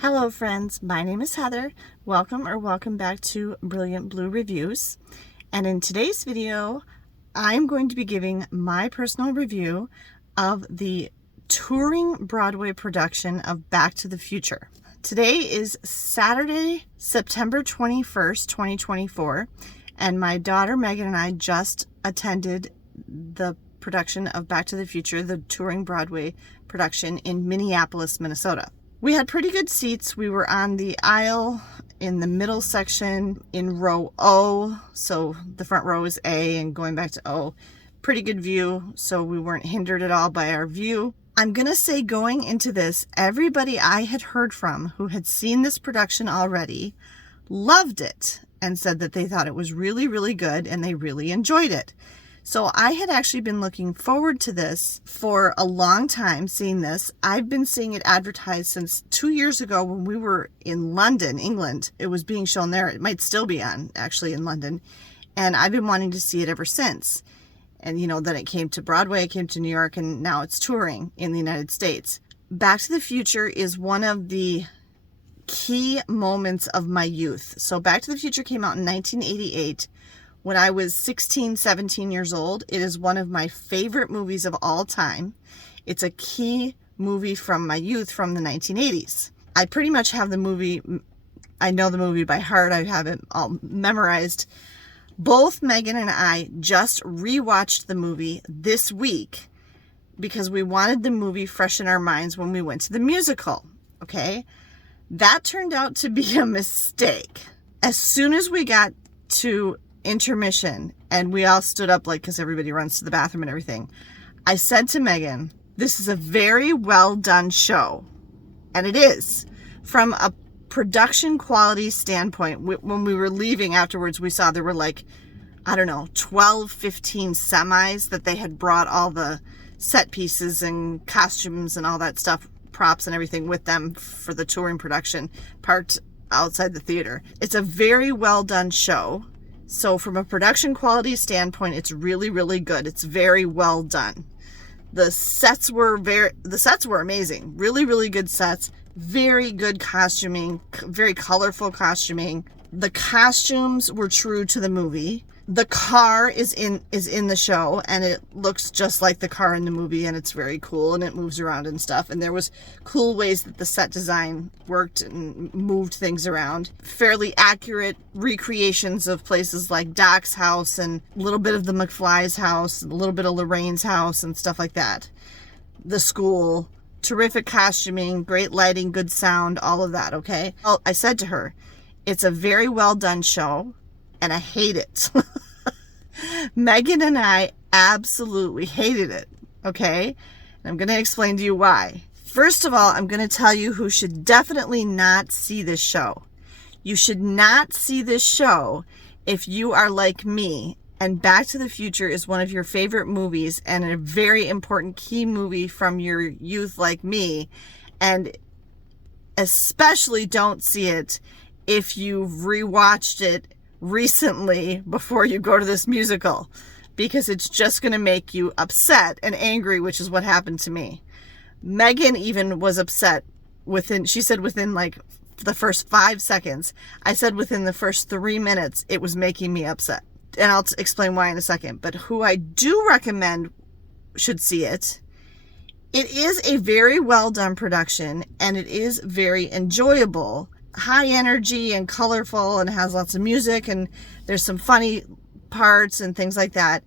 Hello friends, my name is Heather. Welcome back to Brilliant Blue Reviews. And in today's video, I'm going to be giving my personal review of the touring Broadway production of Back to the Future. Today is Saturday, September 21st, 2024, and my daughter Megan and I just attended the production of Back to the Future, the touring Broadway production in Minneapolis, Minnesota. We had pretty good seats. We were on the aisle in the middle section in row O. So the front row is A and going back to O. Pretty good view. So we weren't hindered at all by our view. I'm going to say going into this, everybody I had heard from who had seen this production already loved it and said that they thought it was really, really good and they really enjoyed it. So I had actually been looking forward to this for a long time, seeing this. I've been seeing it advertised since 2 years ago when we were in London, England. It was being shown there. It might still be on, actually, in London. And I've been wanting to see it ever since. And, then it came to Broadway, it came to New York, and now it's touring in the United States. Back to the Future is one of the key moments of my youth. So Back to the Future came out in 1988. When I was 16, 17 years old. It is one of my favorite movies of all time. It's a key movie from my youth from the 1980s. I pretty much have the movie, I know the movie by heart. I have it all memorized. Both Megan and I just rewatched the movie this week because we wanted the movie fresh in our minds when we went to the musical. Okay? That turned out to be a mistake. As soon as we got to intermission and we all stood up because everybody runs to the bathroom and everything, I said to Megan, this is a very well done show. And it is. From a production quality standpoint, when we were leaving afterwards, we saw there were 12, 15 semis that they had brought all the set pieces and costumes and all that stuff, props and everything with them for the touring production parked outside the theater. It's a very well done show. So from a production quality standpoint, it's really, really good. It's very well done. The sets were amazing. Really, really good sets. Very good costuming. Very colorful costuming. The costumes were true to the movie. The car is in the show, and it looks just like the car in the movie, and it's very cool, and it moves around and stuff. And there was cool ways that the set design worked and moved things around. Fairly accurate recreations of places like Doc's house and a little bit of the McFly's house, a little bit of Lorraine's house and stuff like that. The school, terrific costuming, great lighting, good sound, all of that, okay? Well, I said to her, it's a very well done show, and I hate it. Megan and I absolutely hated it, okay? And I'm going to explain to you why. First of all, I'm going to tell you who should definitely not see this show. You should not see this show if you are like me and Back to the Future is one of your favorite movies and a very important key movie from your youth like me. And especially don't see it if you've rewatched it recently before you go to this musical, because it's just going to make you upset and angry, which is what happened to me. Megan even was upset within the first 5 seconds. I said within the first 3 minutes it was making me upset, and I'll explain why in a second. But who I do recommend should see it. It is a very well done production, and it is very enjoyable. High energy and colorful, and has lots of music, and there's some funny parts and things like that.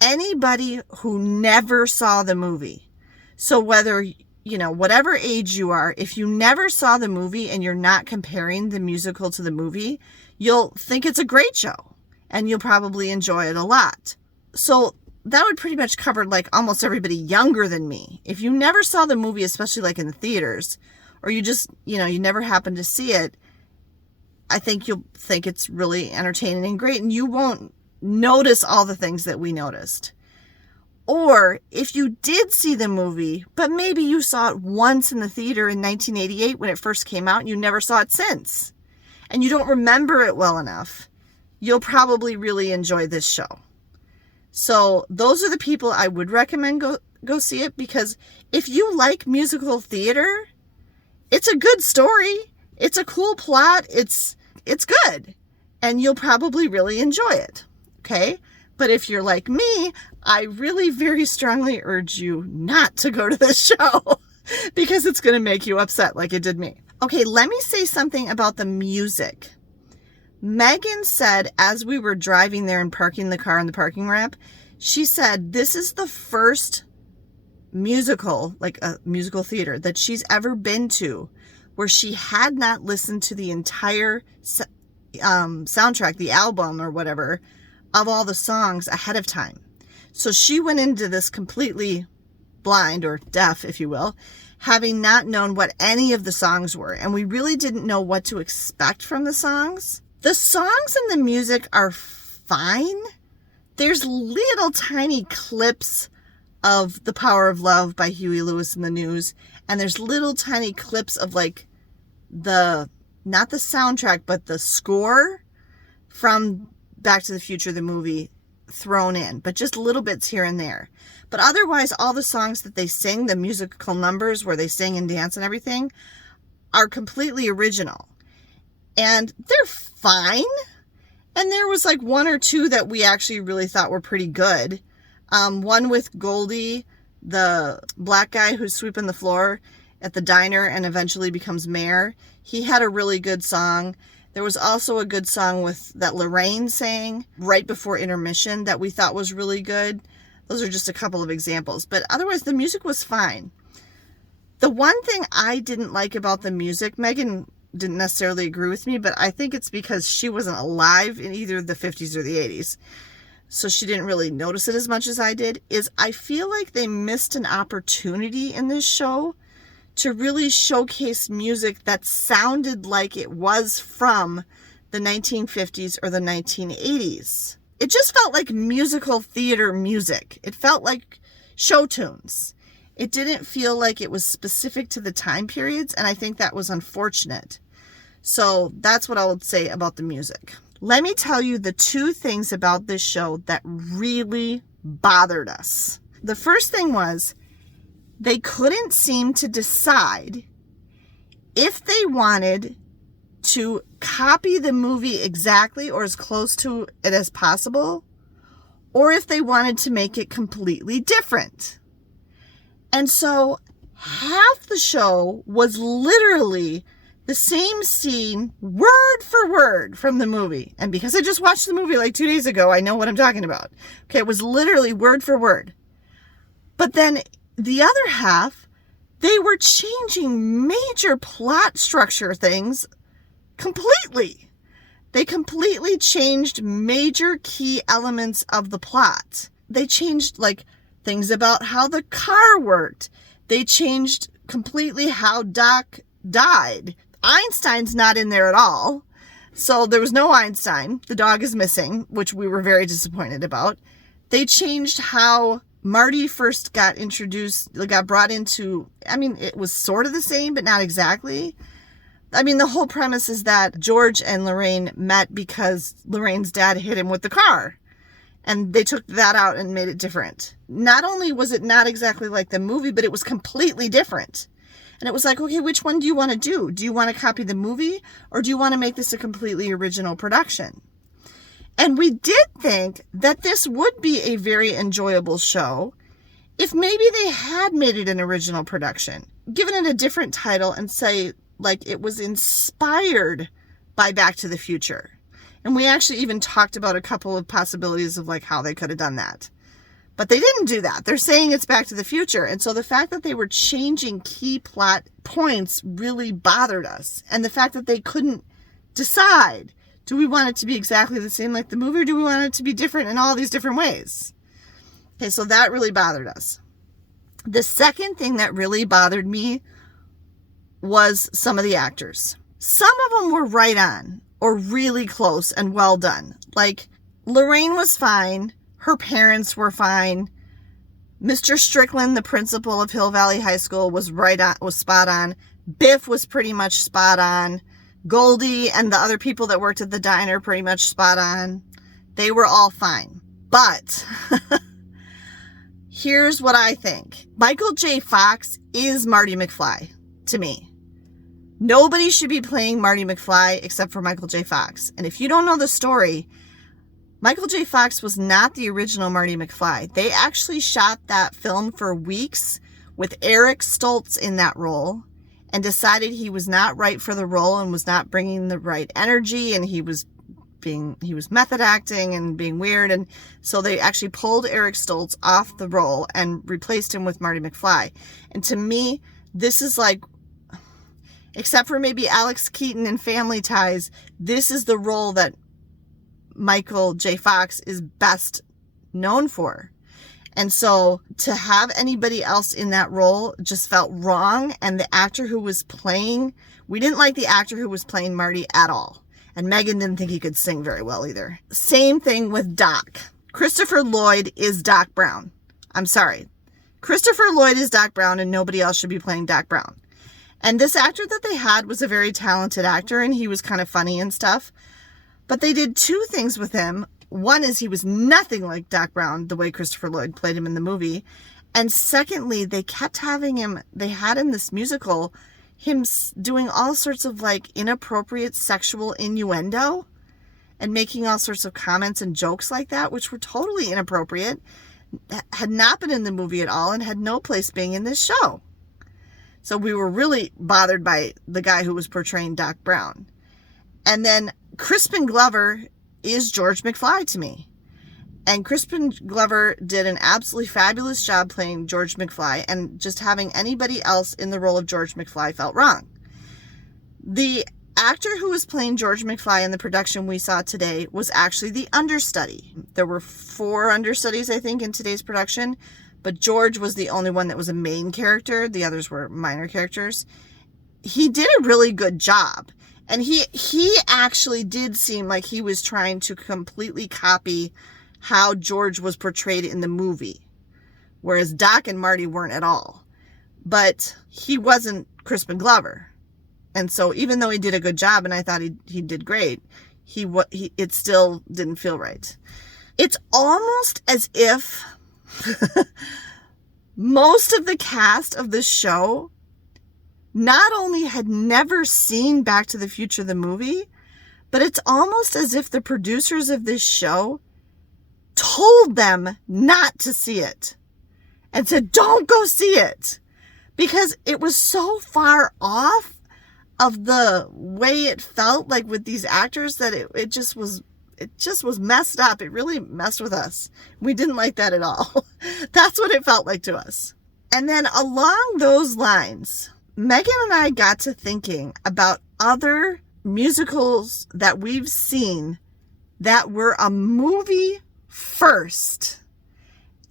Anybody who never saw the movie, so whether, whatever age you are, if you never saw the movie and you're not comparing the musical to the movie, you'll think it's a great show and you'll probably enjoy it a lot. So that would pretty much cover almost everybody younger than me. If you never saw the movie, especially in the theaters, or you just, you never happened to see it, I think you'll think it's really entertaining and great, and you won't notice all the things that we noticed. Or if you did see the movie, but maybe you saw it once in the theater in 1988 when it first came out, and you never saw it since, and you don't remember it well enough, you'll probably really enjoy this show. So those are the people I would recommend go see it, because if you like musical theater, It's a good story. It's a cool plot. It's good. And you'll probably really enjoy it. Okay? But if you're like me, I really very strongly urge you not to go to this show because it's going to make you upset like it did me. Okay, let me say something about the music. Megan said as we were driving there and parking the car in the parking ramp, she said this is the first musical, like a musical theater, that she's ever been to where she had not listened to the entire soundtrack, the album or whatever, of all the songs ahead of time. So she went into this completely blind, or deaf, if you will, having not known what any of the songs were. And we really didn't know what to expect from the songs. The songs and the music are fine. There's little tiny clips of The Power of Love by Huey Lewis and the News. And there's little tiny clips of like not the soundtrack, but the score from Back to the Future, the movie, thrown in, but just little bits here and there. But otherwise, all the songs that they sing, the musical numbers where they sing and dance and everything, are completely original. And they're fine. And there was like one or two that we actually really thought were pretty good. One with Goldie, the black guy who's sweeping the floor at the diner and eventually becomes mayor. He had a really good song. There was also a good song that Lorraine sang right before intermission that we thought was really good. Those are just a couple of examples. But otherwise, the music was fine. The one thing I didn't like about the music, Megan didn't necessarily agree with me, but I think it's because she wasn't alive in either the 50s or the 80s. So she didn't really notice it as much as I did, is I feel like they missed an opportunity in this show to really showcase music that sounded like it was from the 1950s or the 1980s. It just felt like musical theater music. It felt like show tunes. It didn't feel like it was specific to the time periods, and I think that was unfortunate. So that's what I would say about the music. Let me tell you the two things about this show that really bothered us. The first thing was, they couldn't seem to decide if they wanted to copy the movie exactly or as close to it as possible, or if they wanted to make it completely different. And so half the show was literally the same scene, word for word, from the movie. And because I just watched the movie like 2 days ago, I know what I'm talking about. Okay, it was literally word for word. But then the other half, they were changing major plot structure things completely. They completely changed major key elements of the plot. They changed like things about how the car worked. They changed completely how Doc died. Einstein's not in there at all. So there was no Einstein. The dog is missing, which we were very disappointed about. They changed how Marty first got brought into, I mean, it was sort of the same, but not exactly. I mean, the whole premise is that George and Lorraine met because Lorraine's dad hit him with the car. And they took that out and made it different. Not only was it not exactly like the movie, but it was completely different. And it was like, okay, which one do you want to do? Do you want to copy the movie, or do you want to make this a completely original production? And we did think that this would be a very enjoyable show if maybe they had made it an original production, given it a different title and say, like, it was inspired by Back to the Future. And we actually even talked about a couple of possibilities of like how they could have done that. But they didn't do that. They're saying it's Back to the Future. And so the fact that they were changing key plot points really bothered us. And the fact that they couldn't decide, do we want it to be exactly the same like the movie, or do we want it to be different in all these different ways? Okay, so that really bothered us. The second thing that really bothered me was some of the actors. Some of them were right on, or really close and well done. Like, Lorraine was fine. Her parents were fine. Mr. Strickland, the principal of Hill Valley High School, was spot on. Biff was pretty much spot on. Goldie and the other people that worked at the diner pretty much spot on. They were all fine. But here's what I think. Michael J. Fox is Marty McFly to me. Nobody should be playing Marty McFly except for Michael J. Fox. And if you don't know the story, Michael J. Fox was not the original Marty McFly. They actually shot that film for weeks with Eric Stoltz in that role and decided he was not right for the role and was not bringing the right energy, and he was method acting and being weird. And so they actually pulled Eric Stoltz off the role and replaced him with Marty McFly. And to me, this is like, except for maybe Alex Keaton in Family Ties, this is the role that Michael J. Fox is best known for. And so to have anybody else in that role just felt wrong. And the actor who was playing, we didn't like the actor who was playing Marty at all. And Megan didn't think he could sing very well either. Same thing with Doc. Christopher Lloyd is Doc Brown. I'm sorry. Christopher Lloyd is Doc Brown, and nobody else should be playing Doc Brown. And this actor that they had was a very talented actor, and he was kind of funny and stuff. But they did two things with him. One is he was nothing like Doc Brown, the way Christopher Lloyd played him in the movie. And secondly, they kept having him, they had in this musical, him doing all sorts of like inappropriate sexual innuendo and making all sorts of comments and jokes like that, which were totally inappropriate, had not been in the movie at all, and had no place being in this show. So we were really bothered by the guy who was portraying Doc Brown. And then Crispin Glover is George McFly to me. And Crispin Glover did an absolutely fabulous job playing George McFly, and just having anybody else in the role of George McFly felt wrong. The actor who was playing George McFly in the production we saw today was actually the understudy. There were 4 understudies, I think, in today's production, but George was the only one that was a main character. The others were minor characters. He did a really good job. And he actually did seem like he was trying to completely copy how George was portrayed in the movie, whereas Doc and Marty weren't at all. But he wasn't Crispin Glover. And so even though he did a good job, and I thought he did great, it still didn't feel right. It's almost as if most of the cast of the show not only had never seen Back to the Future, the movie, but it's almost as if the producers of this show told them not to see it and said, don't go see it, because it was so far off of the way it felt like with these actors that it just was messed up. It really messed with us. We didn't like that at all. That's what it felt like to us. And then along those lines, Megan and I got to thinking about other musicals that we've seen that were a movie first.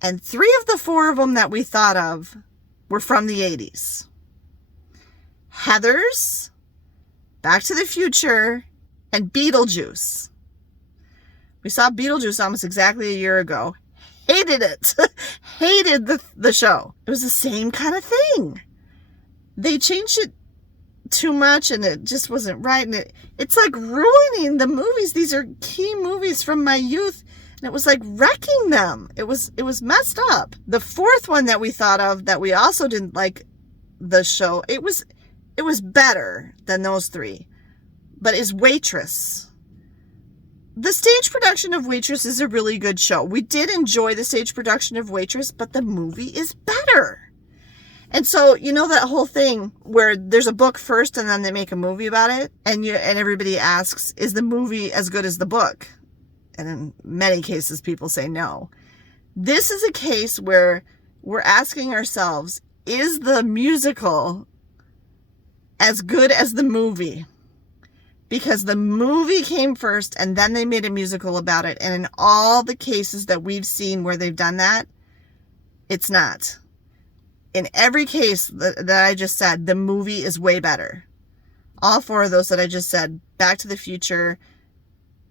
And 3 of the 4 of them that we thought of were from the 80s. Heathers, Back to the Future, and Beetlejuice. We saw Beetlejuice almost exactly a year ago. Hated it. Hated the show. It was the same kind of thing. They changed it too much, and it just wasn't right. And it's like ruining the movies. These are key movies from my youth, and it was like wrecking them. It was messed up. The 4th one that we thought of that we also didn't like the show, it was better than those 3, but is Waitress. The stage production of Waitress is a really good show. We did enjoy the stage production of Waitress, but the movie is better. And so, you know that whole thing where there's a book first and then they make a movie about it, and everybody asks, is the movie as good as the book? And in many cases, people say no. This is a case where we're asking ourselves, is the musical as good as the movie? Because the movie came first and then they made a musical about it. And in all the cases that we've seen where they've done that, it's not. In every case that I just said, the movie is way better. All 4 of those that I just said, Back to the Future,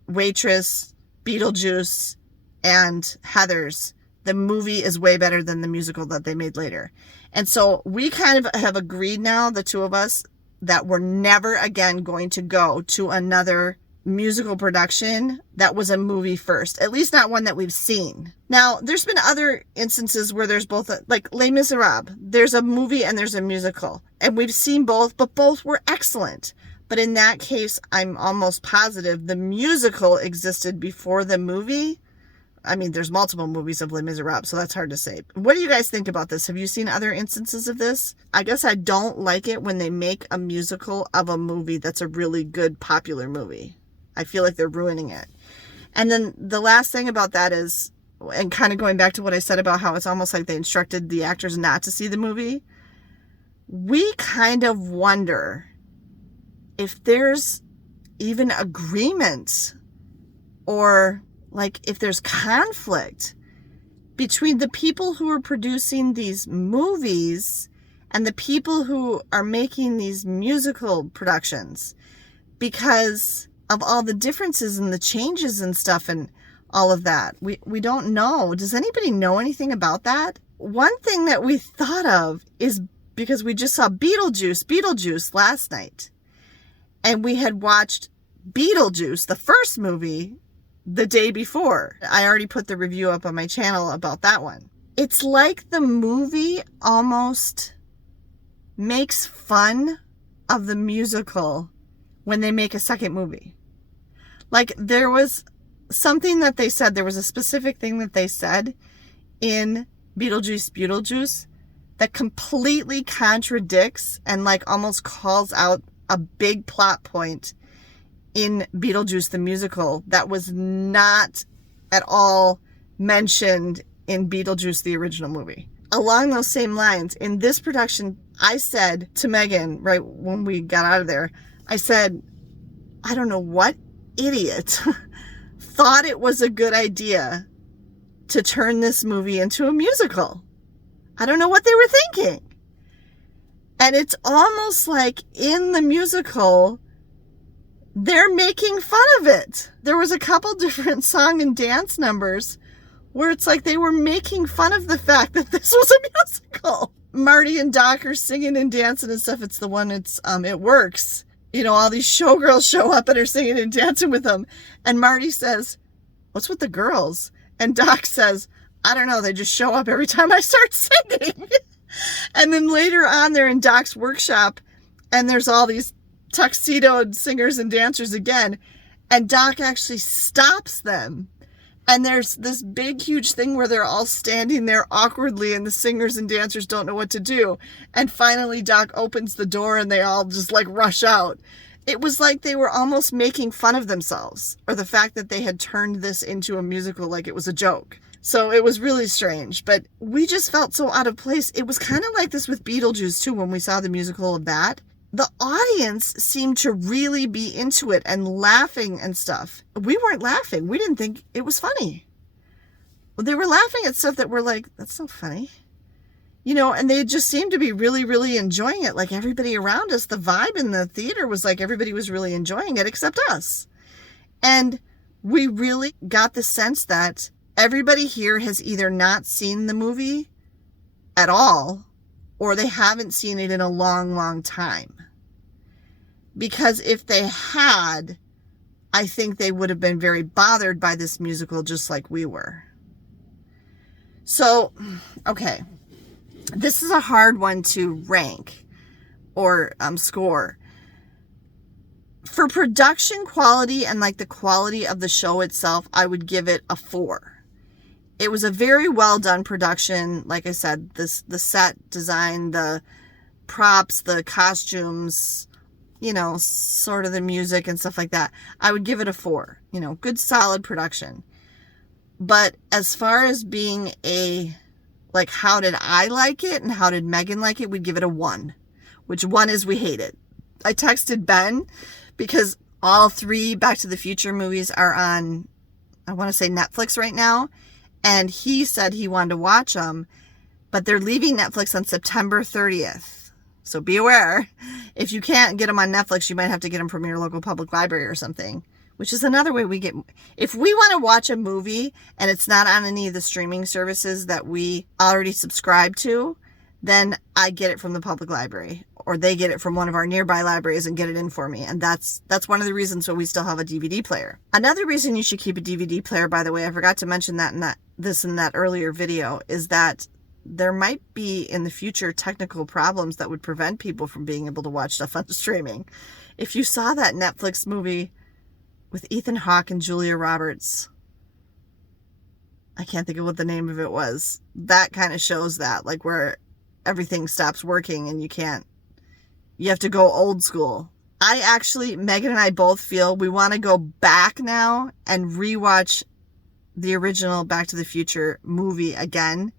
Waitress, Beetlejuice, and Heathers, the movie is way better than the musical that they made later. And so we kind of have agreed now, the 2 of us, that we're never again going to go to another musical production that was a movie first, at least not one that we've seen. Now, there's been other instances where there's both, like Les Miserables. There's a movie and there's a musical, and we've seen both, but both were excellent. But in that case, I'm almost positive the musical existed before the movie. I mean, there's multiple movies of Les Miserables, so that's hard to say. What do you guys think about this? Have you seen other instances of this? I guess I don't like it when they make a musical of a movie that's a really good, popular movie. I feel like they're ruining it. And then the last thing about that is, and kind of going back to what I said about how it's almost like they instructed the actors not to see the movie, we kind of wonder if there's even agreement or like if there's conflict between the people who are producing these movies and the people who are making these musical productions, because of all the differences and the changes and stuff and all of that. We don't know. Does anybody know anything about that? One thing that we thought of is, because we just saw Beetlejuice last night, and we had watched Beetlejuice, the first movie, the day before. I already put the review up on my channel about that one. It's like the movie almost makes fun of the musical when they make a second movie. Like, there was something that they said, there was a specific thing that they said in Beetlejuice that completely contradicts and like almost calls out a big plot point in Beetlejuice the musical that was not at all mentioned in Beetlejuice the original movie. Along those same lines, in this production, I said to Megan, right when we got out of there, I said, I don't know what idiot thought it was a good idea to turn this movie into a musical. I don't know what they were thinking. And it's almost like in the musical, they're making fun of it. There was a couple different song and dance numbers where it's like they were making fun of the fact that this was a musical. Marty and Doc are singing and dancing and stuff. It's the one, It Works. You know, all these showgirls show up and are singing and dancing with them. And Marty says, what's with the girls? And Doc says, I don't know, they just show up every time I start singing. And then later on, they're in Doc's workshop, and there's all these tuxedoed singers and dancers again. And Doc actually stops them. And there's this big, huge thing where they're all standing there awkwardly, and the singers and dancers don't know what to do. And finally, Doc opens the door, and they all just like rush out. It was like they were almost making fun of themselves, or the fact that they had turned this into a musical like it was a joke. So it was really strange, but we just felt so out of place. It was kind of like this with Beetlejuice too, when we saw the musical of that. The audience seemed to really be into it and laughing and stuff. We weren't laughing. We didn't think it was funny. They were laughing at stuff that we're like, that's not funny. You know, and they just seemed to be really, really enjoying it. Like everybody around us, the vibe in the theater was like everybody was really enjoying it except us. And we really got the sense that everybody here has either not seen the movie at all, or they haven't seen it in a long, long time. Because if they had, I think they would have been very bothered by this musical just like we were. So, okay. This is a hard one to rank or score. For production quality and like the quality of the show itself, I would give it a 4. It was a very well done production. Like I said, the set design, the props, the costumes, you know, sort of the music and stuff like that. I would give it a 4. You know, good solid production. But as far as being a, like, how did I like it and how did Megan like it, we'd give it a 1. Which 1 is we hate it. I texted Ben because all 3 Back to the Future movies are on, I want to say Netflix right now. And he said he wanted to watch them, but they're leaving Netflix on September 30th. So be aware, if you can't get them on Netflix, you might have to get them from your local public library or something, which is another way we get, if we want to watch a movie and it's not on any of the streaming services that we already subscribe to, then I get it from the public library, or they get it from one of our nearby libraries and get it in for me. And that's one of the reasons why we still have a DVD player. Another reason you should keep a DVD player, by the way, I forgot to mention that in that earlier video, is that there might be in the future technical problems that would prevent people from being able to watch stuff on streaming. If you saw that Netflix movie with Ethan Hawke and Julia Roberts, I can't think of what the name of it was. That kind of shows that, like, where everything stops working and you have to go old school. Megan and I both feel we want to go back now and rewatch the original Back to the Future movie again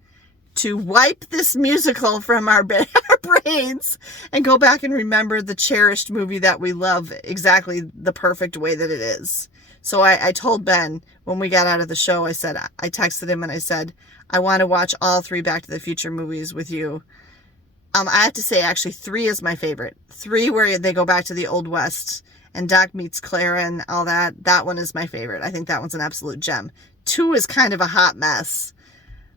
to wipe this musical from our brains and go back and remember the cherished movie that we love exactly the perfect way that it is. So I told Ben when we got out of the show, I texted him and I said, I want to watch all 3 Back to the Future movies with you. I have to say, actually, 3 is my favorite. 3 where they go back to the Old West and Doc meets Clara and all that. That one is my favorite. I think that one's an absolute gem. 2 is kind of a hot mess.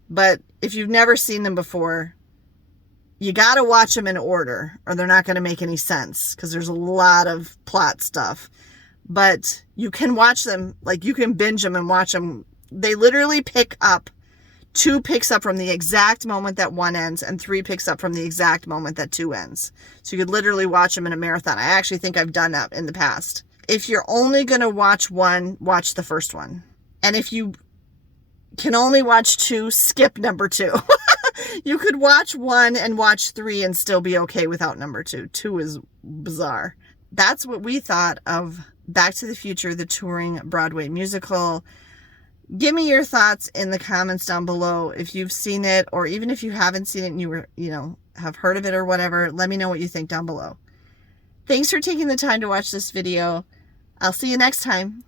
But if you've never seen them before, you got to watch them in order or they're not going to make any sense because there's a lot of plot stuff. But you can watch them, like you can binge them and watch them. They literally pick up. 2 picks up from the exact moment that 1 ends, and 3 picks up from the exact moment that 2 ends. So you could literally watch them in a marathon. I actually think I've done that in the past. If you're only going to watch 1, watch the first one. And if you can only watch 2, skip number 2. You could watch 1 and watch 3 and still be okay without number 2. 2 is bizarre. That's what we thought of Back to the Future, the touring Broadway musical. Give me your thoughts in the comments down below. If you've seen it, or even if you haven't seen it and you have heard of it or whatever, let me know what you think down below. Thanks for taking the time to watch this video. I'll see you next time.